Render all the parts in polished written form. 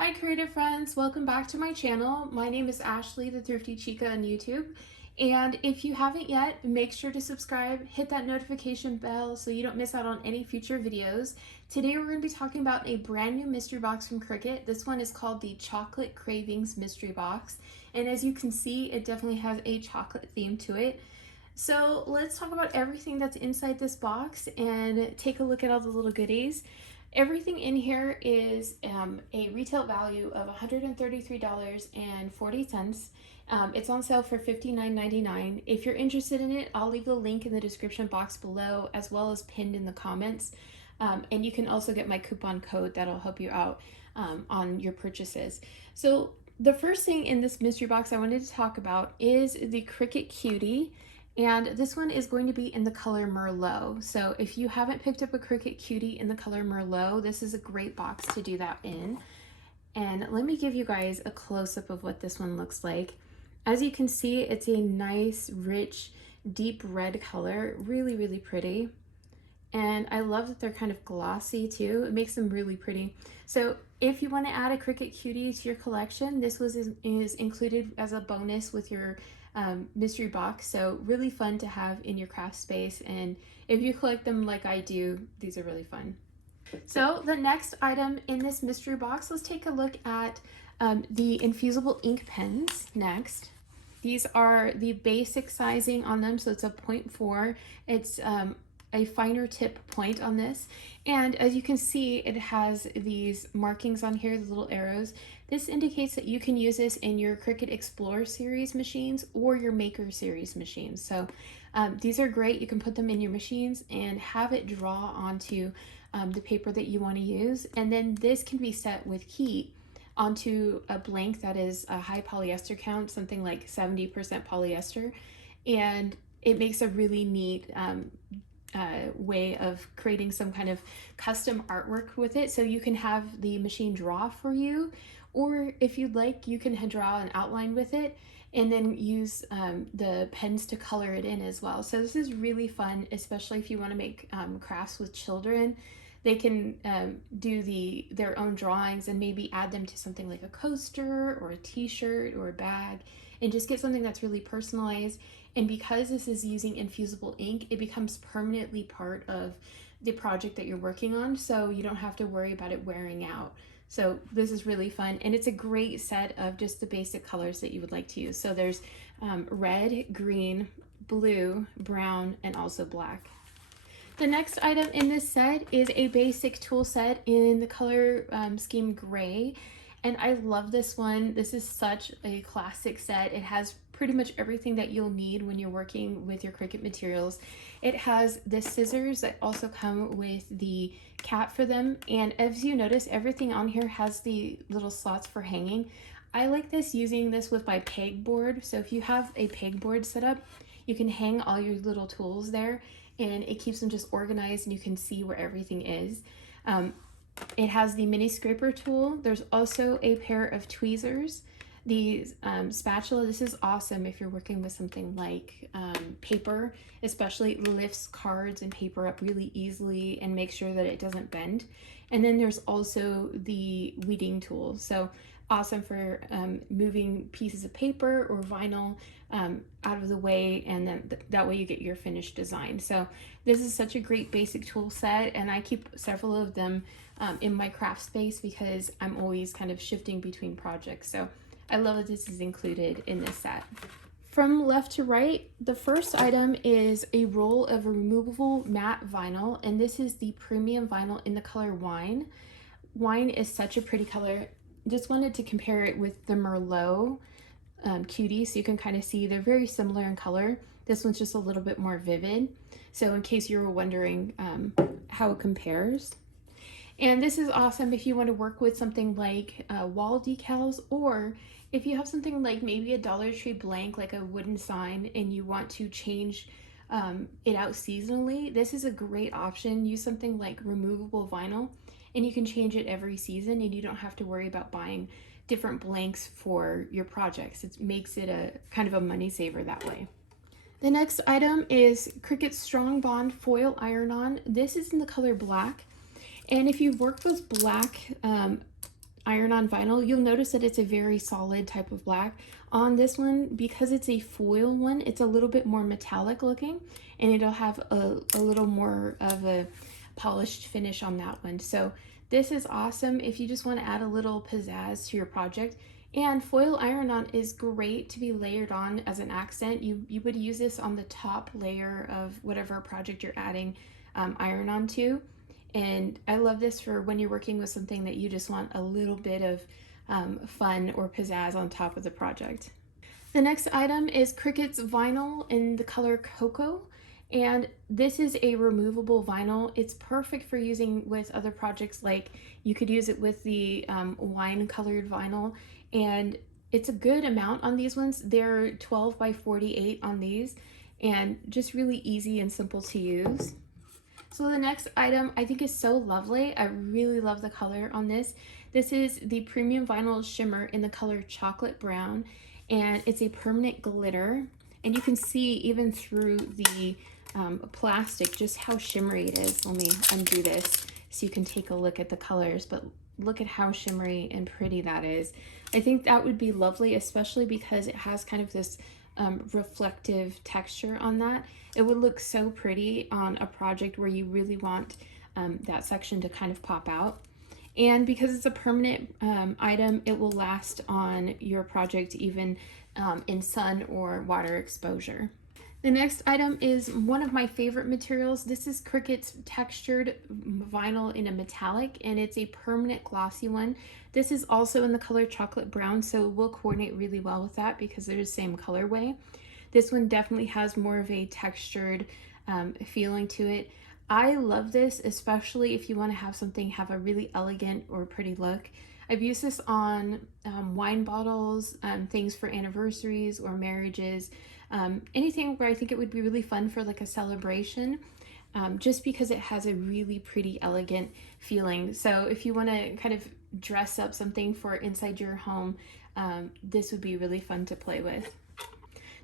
Hi creative friends, welcome back to my channel. My name is Ashley, the Thrifty Chica on YouTube. And if you haven't yet, make sure to subscribe, hit that notification bell so you don't miss out on any future videos. Today we're going to be talking about a brand new mystery box from Cricut. This one is called the Chocolate Cravings Mystery Box. And as you can see, it definitely has a chocolate theme to it. So let's talk about everything that's inside this box and take a look at all the little goodies. Everything in here is a retail value of $133.40. It's on sale for $59.99. If you're interested in it, I'll leave the link in the description box below as well as pinned in the comments. And you can also get my coupon code that'll help you out on your purchases. So the first thing in this mystery box I wanted to talk about is the Cricut Cutie. And this one is going to be in the color Merlot. So if you haven't picked up a Cricut Cutie in the color Merlot, this is a great box to do that in. And let me give you guys a close-up of what this one looks like. As you can see, it's a nice, rich, deep red color, really, really pretty. And I love that they're kind of glossy too. It makes them really pretty. So if you want to add a Cricut Cutie to your collection, this is included as a bonus with your mystery box. So really fun to have in your craft space. And if you collect them like I do, these are really fun. So the next item in this mystery box, let's take a look at the Infusible Ink Pens next. These are the basic sizing on them, so it's a 0.4. It's a finer tip point on this, and as you can see, it has these markings on here, the little arrows. This indicates that you can use this in your Cricut Explore series machines or your Maker series machines. So these are great. You can put them in your machines and have it draw onto the paper that you want to use, and then this can be set with heat onto a blank that is a high polyester count, something like 70% polyester, and it makes a really neat way of creating some kind of custom artwork with it. So you can have the machine draw for you, or if you'd like, you can draw an outline with it and then use the pens to color it in as well. So this is really fun, especially if you want to make crafts with children. They can do their own drawings and maybe add them to something like a coaster or a t-shirt or a bag and just get something that's really personalized. And because this is using infusible ink, it becomes permanently part of the project that you're working on, so you don't have to worry about it wearing out. So this is really fun, and it's a great set of just the basic colors that you would like to use. So there's red, green, blue, brown, and also black. The next item in this set is a basic tool set in the color scheme gray. And I love this one. This is such a classic set. It has pretty much everything that you'll need when you're working with your Cricut materials. It has the scissors that also come with the cap for them. And as you notice, everything on here has the little slots for hanging. I like using this with my pegboard. So if you have a pegboard set up, you can hang all your little tools there and it keeps them just organized and you can see where everything is. It has the mini scraper tool. There's also a pair of tweezers. The spatula, this is awesome if you're working with something like paper, especially it lifts cards and paper up really easily and makes sure that it doesn't bend. And then there's also the weeding tool. So awesome for moving pieces of paper or vinyl out of the way, and then that way you get your finished design. So this is such a great basic tool set, and I keep several of them in my craft space because I'm always kind of shifting between projects. So I love that this is included in this set. From left to right, the first item is a roll of removable matte vinyl, and this is the premium vinyl in the color wine. Wine is such a pretty color. Just wanted to compare it with the Merlot Cutie, so you can kind of see they're very similar in color. This one's just a little bit more vivid. So in case you were wondering how it compares. And this is awesome if you want to work with something like wall decals, or if you have something like maybe a Dollar Tree blank, like a wooden sign, and you want to change it out seasonally. This is a great option. Use something like removable vinyl and you can change it every season and you don't have to worry about buying different blanks for your projects. It makes it a kind of a money saver that way. The next item is Cricut Strong Bond Foil Iron-On. This is in the color black. And if you've worked with black iron-on vinyl, you'll notice that it's a very solid type of black. On this one, because it's a foil one, it's a little bit more metallic looking, and it'll have a little more of a polished finish on that one. So this is awesome if you just want to add a little pizzazz to your project. And foil iron-on is great to be layered on as an accent. You would use this on the top layer of whatever project you're adding iron-on to. And I love this for when you're working with something that you just want a little bit of fun or pizzazz on top of the project. The next item is Cricut's vinyl in the color Cocoa. And this is a removable vinyl. It's perfect for using with other projects, like you could use it with the wine colored vinyl, and it's a good amount on these ones. They're 12 by 48 on these, and just really easy and simple to use. So the next item I think is so lovely. I really love the color on this. This is the premium vinyl Shimmer in the color Chocolate Brown, and it's a permanent glitter, and you can see even through the plastic just how shimmery it is. Let me undo this so you can take a look at the colors, but look at how shimmery and pretty that is. I think that would be lovely, especially because it has kind of this reflective texture on that. It would look so pretty on a project where you really want that section to kind of pop out. And because it's a permanent item, it will last on your project even in sun or water exposure. The next item is one of my favorite materials. This is Cricut's textured vinyl in a metallic, and it's a permanent glossy one. This is also in the color Chocolate Brown, so it will coordinate really well with that because they're the same colorway. This one definitely has more of a textured feeling to it. I love this, especially if you want to have something have a really elegant or pretty look. I've used this on wine bottles, things for anniversaries or marriages, anything where I think it would be really fun for like a celebration, just because it has a really pretty elegant feeling. So if you want to kind of dress up something for inside your home, this would be really fun to play with.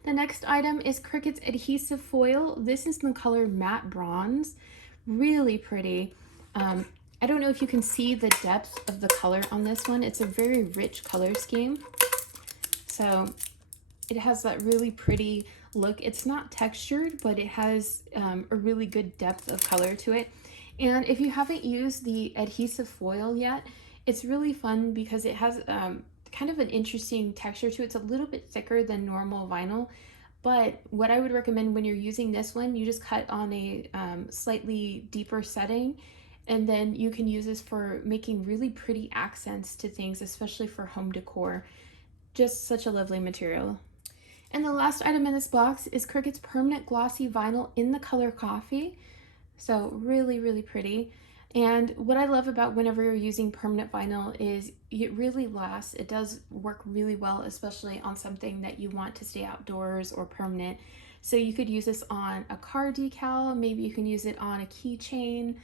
The next item is Cricut's adhesive foil. This is in the color Matte Bronze. Really pretty. I don't know if you can see the depth of the color on this one. It's a very rich color scheme. So it has that really pretty look. It's not textured, but it has a really good depth of color to it. And if you haven't used the adhesive foil yet, it's really fun because it has kind of an interesting texture to it. It's a little bit thicker than normal vinyl, but what I would recommend when you're using this one, you just cut on a slightly deeper setting, and then you can use this for making really pretty accents to things, especially for home decor. Just such a lovely material. And the last item in this box is Cricut's permanent glossy vinyl in the color Coffee. So really, really pretty. And what I love about whenever you're using permanent vinyl is it really lasts. It does work really well, especially on something that you want to stay outdoors or permanent. So you could use this on a car decal, maybe you can use it on a keychain.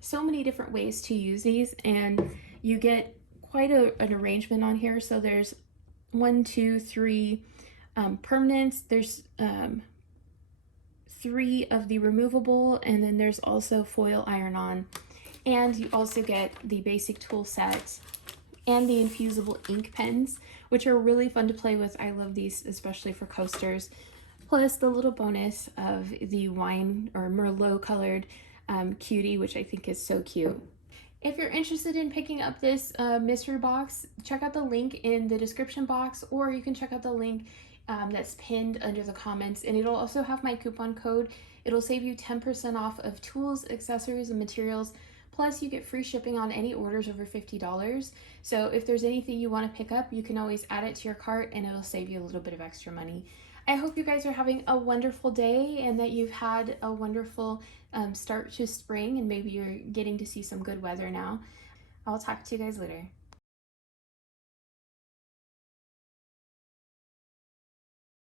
So many different ways to use these, and you get quite an arrangement on here. So there's 1, 2, 3 permanents. There's 3 of the removable, and then there's also foil iron-on. And you also get the basic tool set and the Infusible Ink Pens, which are really fun to play with. I love these, especially for coasters. Plus the little bonus of the wine or Merlot colored Cutie, which I think is so cute. If you're interested in picking up this mystery box, check out the link in the description box, or you can check out the link that's pinned under the comments, and it'll also have my coupon code. It'll save you 10% off of tools, accessories, and materials. Plus, you get free shipping on any orders over $50. So if there's anything you want to pick up, you can always add it to your cart, and it'll save you a little bit of extra money. I hope you guys are having a wonderful day and that you've had a wonderful start to spring, and maybe you're getting to see some good weather now. I'll talk to you guys later.